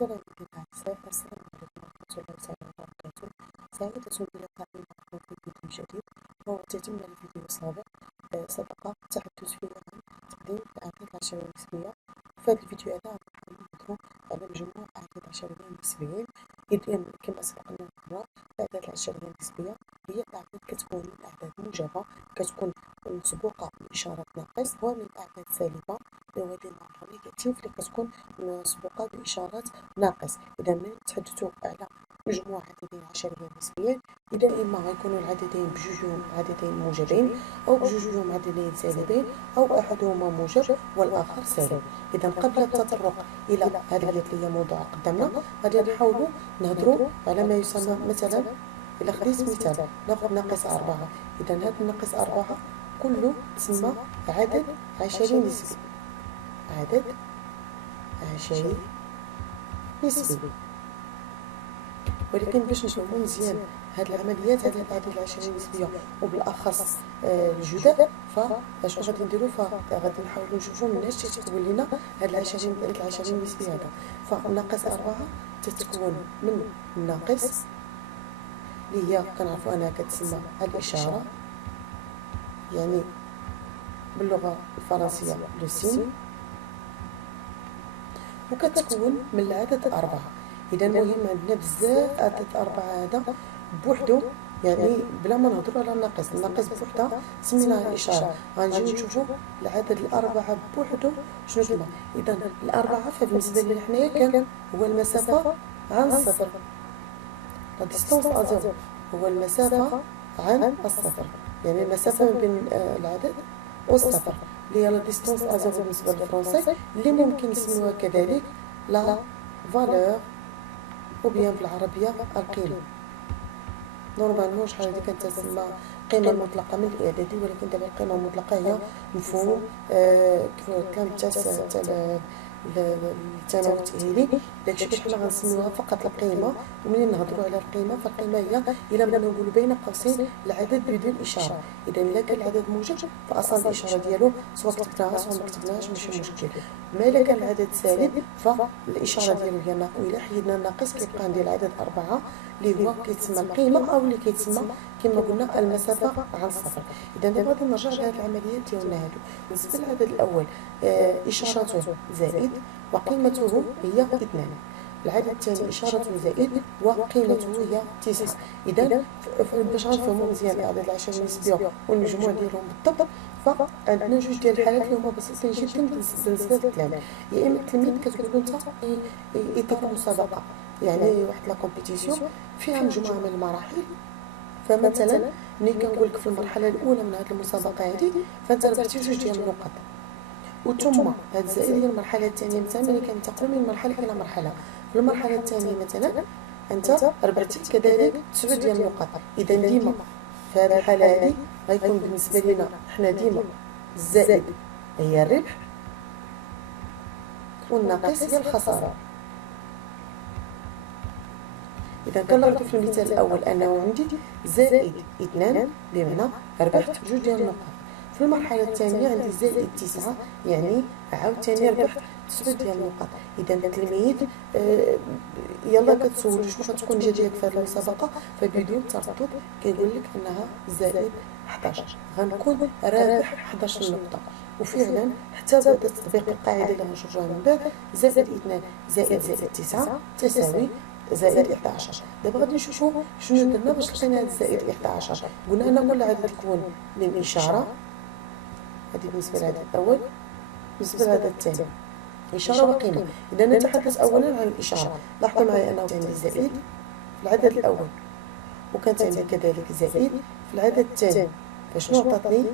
متابعينا الأعزاء، السلام عليكم ورحمة الله تعالى وبركاته. سعيدة بلقائكم معكم في فيديو جديد وتتم الفيديو السابق. سبق التحدث فيه عن تقديم الأعداد العشرية النسبية. في هذا الفيديو هذا نحاول نهضروا على مجموع أعداد عشرية نسبيين، إذ كما سبق لنا نقرأ الأعداد العشرية النسبية هي الأعداد كتكون من أعداد موجبة كتكون مسبوقة بإشارة ناقص، ومن أعداد سالبة اللي هو ديال نيجاتيف اللي كتكون مسبوقة بإشارة ناقص. إذا ملي نتحدثوا على مجموع عددين عشريين نسبيين، إذا إما غيكونوا العددين بجوجهم عددين موجبين، أو بجوجهم عددين سالبين، أو أحدهما موجب والآخر سالب. إذا قبل التطرق إلى هذه اللي هي موضوع قدامنا، غادي نحاولوا نهضروا على ما يسمى مثلا، إلا خديت مثال ناخذ ناقص 4. إذا هذا الناقص 4 كله تسمى عدد عشري نسبي، عدد عشري نسبي. ولكن باش نفهموا مزيان هاد العمليات، هاد الاعداد العشريه النسبيه وبالاخص الجداء، فاش غادي نديروا فغادي نحاولوا نشوفوا مناش تتكون لنا هاد العشرين النسبيه هذا. فناقص 4 تتكون من الناقص اللي هي كنعرفوا انها كتسمى الاشاره، يعني باللغه الفرنسيه لو سين، وكتكون من العدد 4. إذا مهم عندنا بزاف عدد 4 هذا بوحدو، يعني بلا ما نهضروا على الناقص بوحدها سميناها الإشارة. غنجيو نشوفوا العدد الأربعة بوحدو شنو كما. إذا الأربعة فبالنسبة لنا حنايا كان هو المسافة عن الصفر، لا ديستونس أ زيرو هو المسافة عن الصفر، يعني المسافة ما بين العدد والصفر اللي هي لا ديستونس أ زيرو بالنسبة للفرنسي، اللي ممكن نسميوها كذلك لا فالور، وبيان بالعربية القيمة. نورمالمون شحال هادي كانت تسمى القيمة المطلقة من الإعدادي، ولكن دابا القيمة المطلقة هي مفهوم كيف كان الثانوي التأهيلي. داكشي باش حنا غنسميوها فقط القيمة. ومنين نهضروا على القيمة فالقيمة هي إلا بغينا نقولوا بين قوسين العدد بدون إشارة. إذا إلا كان العدد موجب فأصلا الإشارة ديالو سواء كتبناها سواء ما كتبناهاش ماشي مشكل. ما إلا كان العدد سالب فالإشارة ديالو هي ناقص، وإلا حيدنا الناقص كيبقى عندي العدد 4 اللي هو كيتسمى القيمة، أو اللي كيتسمى كما قلنا المسافة عن الصفر. إذا دابا غادي نرجع لهاد العمليات ديالنا هادو. بالنسبة للعدد الأول إشارته زائد وقيمته هي 2. العدد الثاني إشارته زائد وقيمته هي 9. إذا باش غنفهموا مزيان الأعداد العشرية النسبية والمجموع ديالهم بالضبط، فعندنا جوج ديال الحالات اللي هما بسيطين جدا بالنسبة للتلاميذ. يا إما التلميذ كتقول له أنت يديك مسابقة، يعني واحد لا كومبيتيسيون فيها مجموعة من المراحل. فمثلا ملي كنقول لك في المرحلة الأولى من هذه المسابقة هذه فأنت ربحتي جوج ديال النقط، وثم هاد الزائد هي المرحلة الثانية. مثلا ملي كننتقلوا من مرحلة إلى مرحلة، في المرحلة الثانية مثلا أنت ربحتي كذلك 9 ديال النقط. إذا ديما في هذه الحالة هذه غيكون بالنسبة لنا حنا ديما الزائد هي الربح والناقص هي الخسارة. إذا كنلاحظوا في المثال الأول أنه عندي زائد 2 بمعنى ربحت بجوج ديال النقط. في المرحلة الثانية عندي زائد 9 يعني عاوتاني ربحت 9 ديال النقط. إذا التلميذ يلا كتسولو شنو غتكون النتيجة ديالك في هذه المسابقة، فبدون تردد كيقول لك أنها زائد 11، غنكون رابح 11 نقطة. وفعلا حتى بعد تطبيق القاعدة اللي غنشوفوها من بعد، زائد 2 زائد 9 تساوي زائد 11. دابا غادي نشوفوا شنو درنا باش لقينا هاد الزائد 11. قلنا ان كل عدد يكون من اشاره، هذه بالنسبه للعدد الاول. بالنسبه للعدد الثاني اشاره وقيمه. اذا نتحدث اولا عن الاشاره. لاحظوا معي انه عندي زائد في العدد الاول، وكانت عندي كذلك زائد في العدد الثاني. فشنو عطاتني؟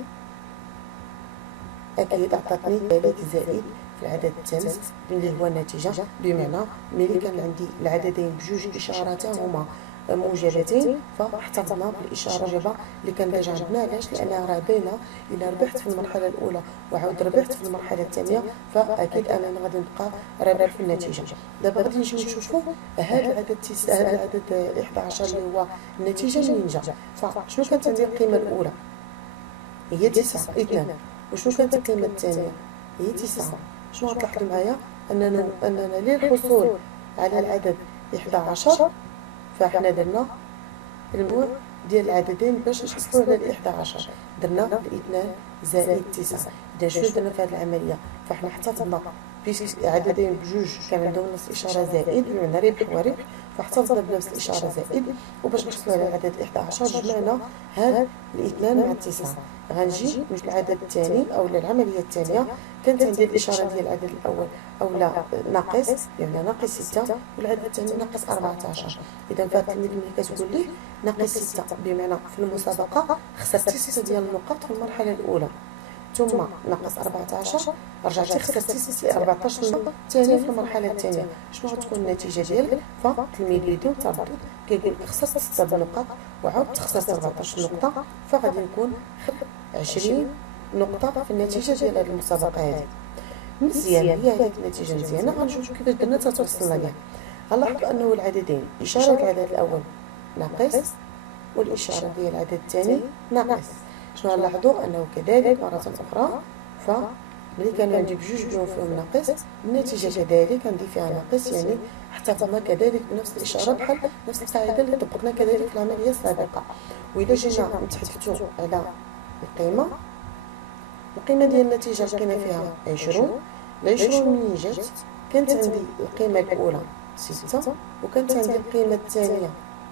اكيد عطاتني ذلك زائد في العدد الثالث اللي هو النتيجة. بمعنى ملي كان عندي العددين بجوج إشارات هما موجبتين فاحتفظنا بالإشارة جبا اللي كان ديجا عندنا. علاش؟ لأنها راه باينة. إلا ربحت في المرحلة الأولى وعاود ربحت في المرحلة الثانية فأكيد أنا غادي نبقى رابح في النتيجة. دابا غادي نجيو نشوفوا هذا العدد هذا العدد 11 اللي هو النتيجة منين جا. فشنو كانت عندي القيمة الأولى؟ هي 9 2. وشنو كانت القيمة الثانية؟ هي 9. شنو غتلاحظوا معايا؟ أننا للحصول على العدد 11، فاحنا درنا المجموع ديال العددين باش نحصلوا على 11 درنا 2 زائد 9. اذا شنو درنا في هذه العمليه؟ فاحنا احتفظنا عددين بجوج كان عندهم نفس الاشاره زائد بمعنى ربح وربح، فاحتفظنا بنفس الاشاره زائد، وباش نحصلوا على العدد 11 جمعنا هاد الاثنان مع التسعه. غنجي نمشي للعدد الثاني او للعمليه الثانيه. كانت عندي الاشاره ديال العدد الاول اولا ناقص يعني ناقص 6 والعدد الثاني ناقص 14. اذا فهاد التلميذ ملي كتقول لي ناقص 6 بمعنى في المسابقه خسرتي 6 ديال النقط في المرحله الاولى، ثم ناقص 14 رجعتي خسرتي 14 نقطة ثاني في المرحلة الثانية. شنو غتكون النتيجة ديالك؟ فالتلميذ يدير تردد كيقول لك خسرت 6 نقط وعاودت خسرت 14 نقطة، فغادي نكون 20 نقطة في النتيجة ديال هذه المسابقة هذه. مزيان، هي هذيك النتيجة مزيانة. غنشوفوا كيفاش درنا حتى توصلنا ليها. غنلاحظوا أنه العددين إشارة العدد الأول ناقص والإشارة ديال العدد الثاني ناقص. شنو غنلاحظوا انه كذلك مرة اخرى فملي كان عندي بجوج بهم فيهم ناقص النتيجة كذلك عندي فيها ناقص، يعني احتفظنا كذلك بنفس الإشارة بحال نفس القاعدة اللي طبقنا كذلك في العملية السابقة. وإذا جينا نتحدثوا على القيمة ديال النتيجة لقينا فيها 20. العشرون منين جات؟ كانت عندي القيمة الأولى 6 وكانت عندي القيمة الثانية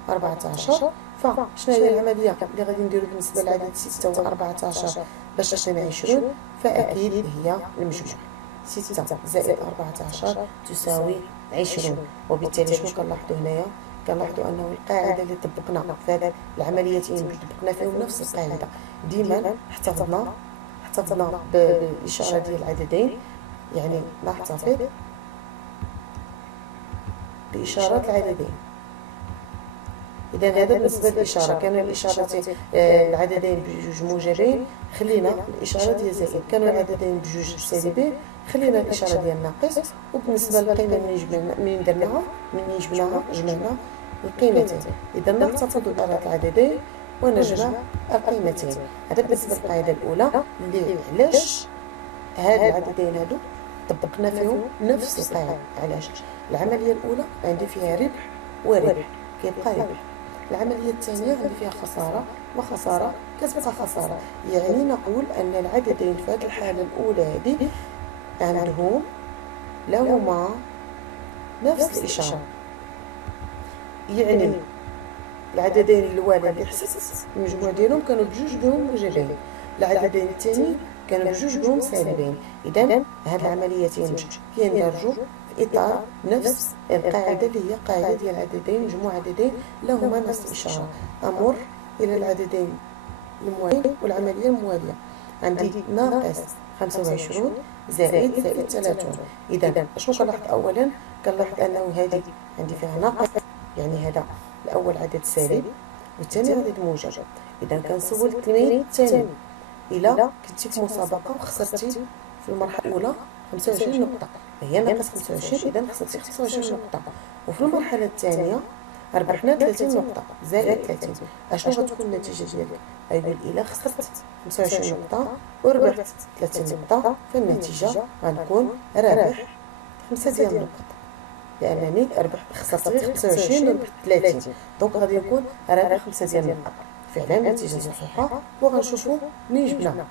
14. فشنو هي العملية اللي غادي نديرو بالنسبة للعدد 6 و 14 باش تعطينا 20؟ فأكيد هي المجموع 6 زائد 14 تساوي 20. وبالتالي شنو كنلاحظوا هنايا؟ كنلاحظوا أنه القاعدة اللي طبقنا في هذه العمليتين اللي طبقنا فيهم نفس القاعدة، ديما احتفظنا بالإشارة ديال العددين، يعني نحتفظ بإشارة العددين. إذا هذا بالنسبة للإشارة، كانوا الإشارتين العددين بجوج موجبين خلينا الإشارة ديال زائد، كانوا العددين بجوج سالبين خلينا الإشارة ديال ناقص. وبالنسبة للقيمة منين درناها جمعنا القيمتين. إذا نحتفظ بعدد العددين ونجمع القيمتين. هذا بالنسبة للقاعدة الأولى اللي علاش هاد العددين هادو طبقنا فيهم نفس القاعدة. علاش؟ العملية الأولى عندي فيها ربح وربح كيبقى ربح، العملية الثانية عندي فيها خسارة وخسارة كتبقى خسارة. يعني نقول أن العددين في هذه الحالة الأولى هذه عندهم لهما نفس الإشارة، يعني العددين الأولى اللي حسست المجموع ديالهم كانوا بجوج بهم موجبين، العددين الثاني كانوا بجوج بهم سالبين. إذا هاد العمليتين كيندرجوا في إطار نفس القاعدة اللي هي قاعدة ديال العددين مجموع عددين لهما نفس الإشارة. أمر إلى العددين المواليين والعملية الموالية. عندي ناقص 25 زائد 30. إذا شنو كنلاحظ؟ أولا كنلاحظ أنه هذه عندي فيها ناقص، يعني هذا الأول عدد سالب والثاني عدد موجب. إذا كنسول التلميذ الثاني إلا كنتي في مسابقة وخسرتي في المرحلة الأولى 25 نقطة، هي ناقص 25، إذا خسرتي 25 نقطة. وفي المرحلة الثانية ربحنا 30 نقطة زائد 30. أشنو غتكون النتيجة ديالك؟ غيقول إلا خسرت 25 نقطة وربحت 30 نقطة فالنتيجة غنكون رابح 5 ديال النقط، لأنني خسرت غير 25 وربحت 30، دونك غادي نكون رابح 5 ديال النقط. فعلا نتيجة صحيحة. وغنشوفوا منين جبناها.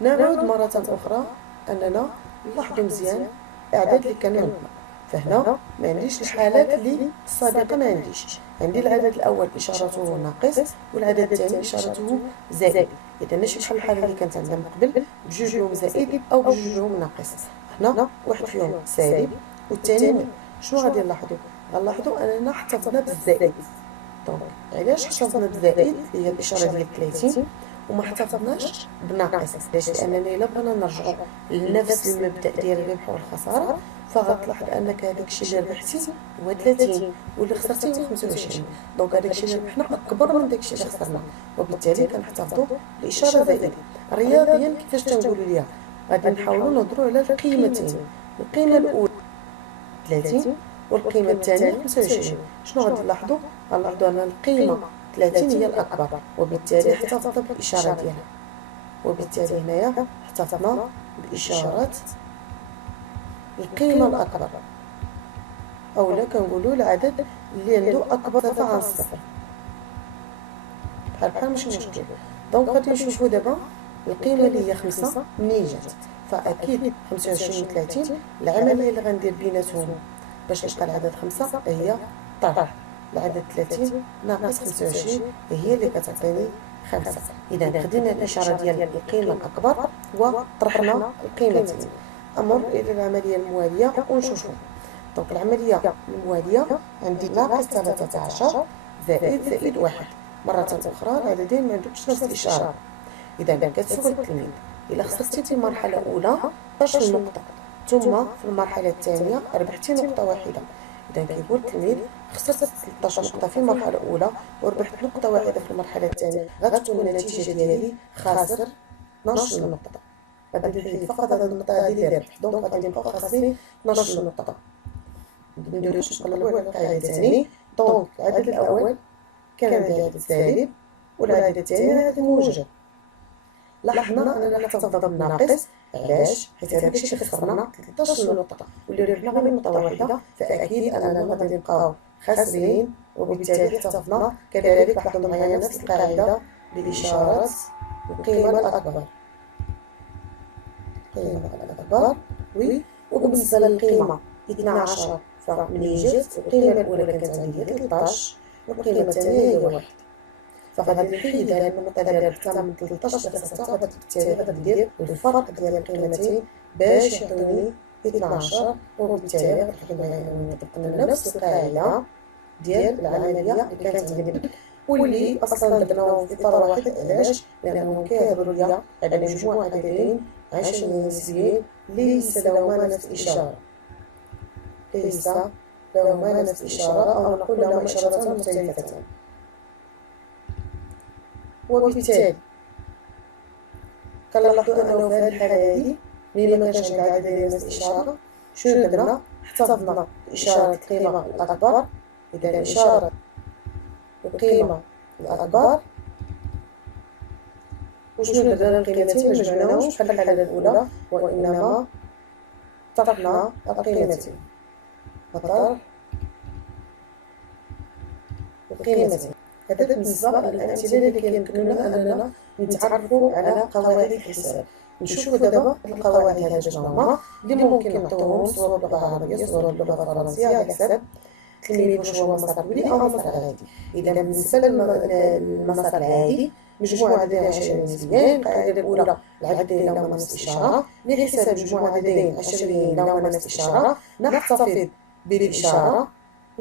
نعود مرة أخرى أننا نلاحظوا مزيان الأعداد اللي كانوا عندنا. فهنا ما عنديش الحالات اللي السابقة، ما عندي العدد الأول إشارته ناقص والعدد الثاني إشارته زائد. إذا ماشي بحال الحالة اللي كانت عندنا من قبل بجوج بهم زائد أو بجوج بهم ناقص. هنا واحد فيهم سالب والثاني شنو غادي نلاحظوا؟ غنلاحظوا أننا احتفظنا بالزائد. دونك علاش احتفظنا بالزائد اللي هي الإشارة ديال 30 وما احتفظناش بناقص؟ علاش؟ لأننا إلا بغينا نرجعوا لنفس المبدأ ديال الربح والخسارة فغتلاحظ أنك هذاك الشيء اللي ربحتي هو 30 واللي خسرتي هو 25. دونك هذاك الشيء اللي ربحنا أكبر من داك الشيء اللي خسرنا، وبالتالي كنحتفظوا بإشارة زائدة. رياضيا كيفاش تنقولوا ليها؟ غادي نحاولوا نهضروا على القيمتين، القيمة الأولى 30 والقيمة الثانية 25. شنو غادي نلاحظوا؟ غنلاحظوا أن القيمة 30 هي الأكبر، وبالتالي احتفظنا بالإشارة ديالها. وبالتالي هنايا احتفظنا بإشارة القيمة الأكبر. أولا كنقولوا العدد اللي عنده أكبر صفة عن الصفر بحال ماشي مشكل. دونك غادي نشوفوا دابا القيمة اللي هي 5 منين جات، فأكيد 25 و 30 العملية اللي غندير بيناتهم باش نلقى العدد 5 هي طرح العدد 30 ناقص 25 هي اللي كتعطيني 5. إذا خدينا الإشارة ديال القيمة الأكبر وطرحنا القيمتين. أمر إلى العملية الموالية ونشوفوا. دونك العملية الموالية عندي ناقص 13 زائد 1. مرة أخرى العددين ما عندهمش نفس الإشارة. إذا كتسول التلميذ إلا خسرتي في المرحلة الأولى 16 نقطة ثم في المرحلة الثانية ربحتي نقطة واحدة، إذا كيقول التلميذ خسرت 13 نقطة في المرحلة الأولى وربحت نقطة واحدة في المرحلة الثانية، غتكون النتيجة ديالي خاسر 12 نقطة. غادي نحيد فقط هاد النقطة هادي اللي ربحت، دونك غادي نبقى خاسرين 12 نقطة. نديروش نقلبو على القاعدة ثاني. دونك العدد الأول كان عندي عدد سالب والعدد الثاني عدد موجب. لاحظنا أننا نحتفظ بالناقص، علاش؟ حيت هذاك الشيء خسرنا 13 نقطة واللي ربحنا غير نقطة واحدة، فأكيد أننا غادي نبقاو خاسرين وبالتالي احتفظنا. كذلك لاحظوا معايا نفس القاعدة لإشارة القيمة الأكبر. القيمة الأكبر وبالنسبة للقيمة 12 فمنين جات القيمة الأولى كانت عندي 13 والقيمة الثانية هي 1، فغادي نحيد هاد النقطة اللي ربحتها من 13 ل 6 وبالتالي غادي ندير الفرق ديال القيمتين باش يعطوني 12، وبالتالي غادي نطبق نفس القاعدة ديال العملية اللي كانت عندنا واللي أصلا درناهم في إطار واحد. علاش؟ لأنهم كيهضروا ليا على مجموع عددين عشريين نسبيين ليس لهما نفس الإشارة، ليس لهما نفس الإشارة أو نقول لهما إشارتان مختلفتان. وبالتالي كنلاحظوا أنه في هذه الحالة هذه ملي ما كانش عندنا عددين نفس الإشارة شنو درنا؟ احتفظنا بإشارة القيمة الأكبر. إذا إشارة القيمة الأكبر وشنو درنا؟ القيمتين ما جمعناهمش بحال الحالة الأولى وإنما طرحنا القيمتين، فطرح القيمتين. هذا بالنسبة للأمثلة اللي كيمكننا أننا نتعرفوا على قواعد الحساب. نشوفوا دابا القواعد هذه جمعنا اللي ممكن نعطوهم سواء باللغة العربية سواء باللغة الفرنسية على حسب التلميذ واش هو مسار طويل أو مسار عادي. إذا بالنسبة للمسار العادي مجموع عددين عشريين نسبيين. القاعدة الأولى العددين لهما نفس الإشارة، لحساب مجموع عددين عشريين لهما نفس الإشارة نحتفظ بالإشارة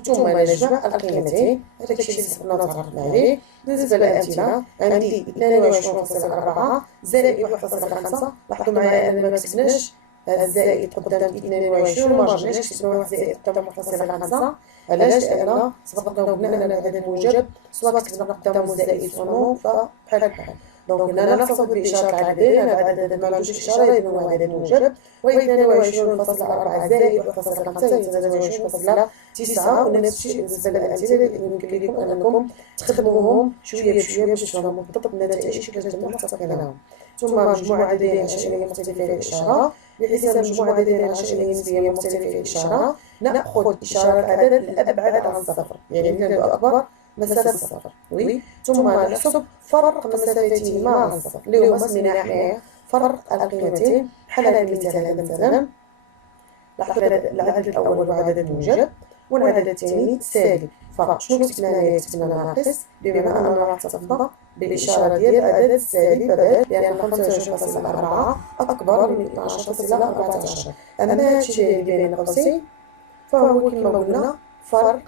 ثم نجمع القيمتين. هذاك الشيء اللي سبقنا تعرفنا عليه. بالنسبة للأمثلة عندي 22.4 زائد 1.5. لاحظوا معايا أننا ما كتبناش هذا الزائد قدام 22 وما رجعناش كتبنا واحد زائد قدام 1.5. علاش؟ لأن سبقنا وقلنا أن العدد موجب سواء كتبنا قدامه زائد ونون فبحال بحال. دونك هنا نحتفظ بإشارة العددين. هذا العدد ما عندوش إشارة إذا هو عدد موجب. و 22.4 زائد 1.5 هي 23.9. ونفس الشيء بالنسبة للأمثلة اللي يمكن لكم أنكم تخدموهم شوية بشوية باش تفهموا بالضبط النتائج كيفاش متفقينهم. ثم مجموع عددين عشريين مختلفين الإشارة، لحساب مجموع عددين عشريين نسبيين مختلفين الإشارة نأخذ إشارة العدد الأبعد عن الصفر، يعني اللي عنده أكبر مسافة الصفر. ثم نحسب فرق مسافتهما عن الصفر اللي هما سميناه حنايا فرق القيمتين. بحال هذا المثال هذا مثلا لاحظ العدد الأول هو عدد موجب والعدد الثاني سالب، فشنو كتبنا هنايا؟ كتبنا ناقص بمعنى أننا احتفظنا بالإشارة ديال العدد السالب لأن 25.4 أكبر من 12.14. أما هادشي اللي بين قوسين فهو كما قلنا فرق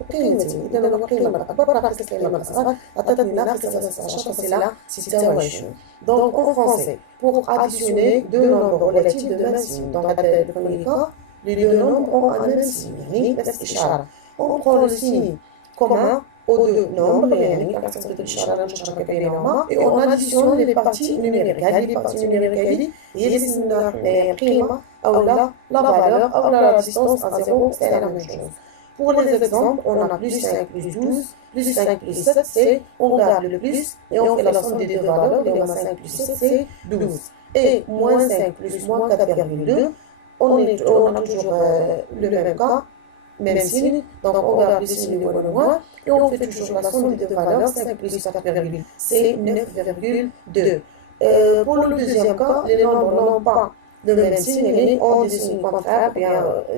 القيمتين. إذا القيمة الأكبر ناقص القيمة الأصغر عطاتني ناقص 13.26. Donc en français, pour additionner deux nombres relatifs de même signe, dans le premier cas, les deux nombres ont un même signe, يعني نفس الإشارة. On prend le signe commun aux deux nombres, يعني كنعتبر الإشارة المشتركة بينهما et on additionne les parties numériques. هذه les parties numériques هذه هي اللي سميناها حنايا القيمة أو la valeur أو la distance à zéro, c'est la même chose. Pour les exemples, on a plus 5 plus 12, plus 5 plus 7, c'est on garde le plus et on fait la somme des deux valeurs, les 5 plus 7, c'est 12. Et moins 5 plus moins 4,2, on a toujours le même cas, même signe, donc on va appeler signe de moins, et on fait toujours la somme des deux valeurs, 5 plus 4, c'est 9,2. Pour le deuxième cas, les nombres n'ont pas de même signe, mais ont des signes contraires, bien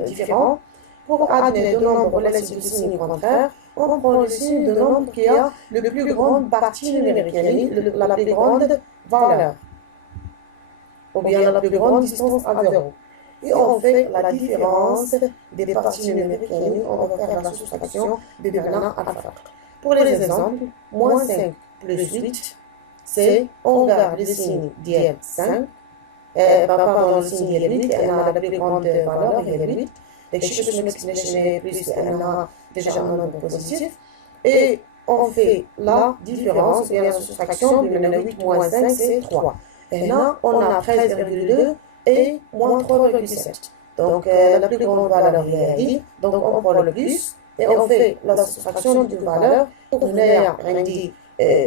différents. Pour admettre deux nombres relatifs de signes contraires, on prend le signe de nombre qui a le plus grande partie numérique, la plus grande valeur, ou bien la plus grande distance à 0. Et on fait la différence des parties numériques, on va faire la soustraction de Bernin alpha. Pour les exemples, moins 5 plus 8, c'est on garde le signe dièle 5, pardon, le signe dièle 8, elle a la plus grande valeur, il y a 8. Les chiffres multipliés plus, elle a déjà un nombre positif. Et on fait la différence, bien la soustraction de 8 moins 5, c'est 3. Et là, on a 13,2 et moins 3,7. Donc, la plus grande valeur est donc on prend le plus et on fait la soustraction de valeur. On a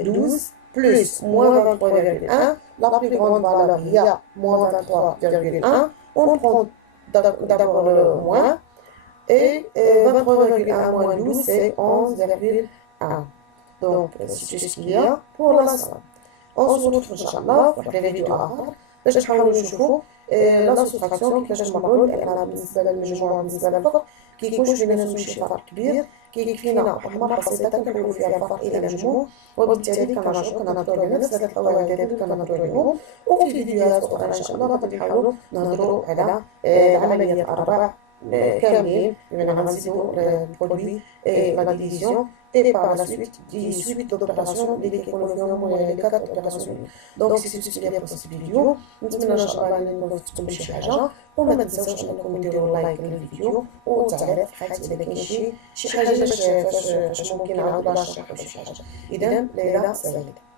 12 plus moins 23,1. La plus grande valeur, il y a moins 23,1. On prend d'abord le moins. Et 23,1 moins 12, c'est 11,1. Donc, c'est ce qu'il y a pour la somme. On se retrouve, Inch'Allah, pour les vidéos arabes. باش نحاولوا نشوفوا لا سوستراكسيون كيفاش معمول، لان بالنسبه للمجموع بالنسبه للفرق كيكونش بيناتهم شي فرق كبير، كيكفينا واحد المره بسيطه كنحولوا فيها الفرق الى مجموع، وبالتالي كنرجعوا كنهضروا على نفس هاد القواعد هادو كنهضروا عليهم. وفي فيديوهات اخرى ان شاء الله غادي نحاولوا نهضروا على العمليات الاربع كاملين، بمعنى غنزيدوا البرودوي لا ديفيزيون et par la suite des suites d'opérations اللي كيكونوا فيهم لي 4 اوبيراسيون. دونك سي سوسي اللي في الفيديو، نتمنى ان شاء الله انكم فدتكم بشي حاجه، وما تنساوش انكم ديروا لايك للفيديو وتعليق حيت اذا كاين شي حاجه فاش ممكن نعاود نشرح شي حاجه. اذا ليلى سعيده.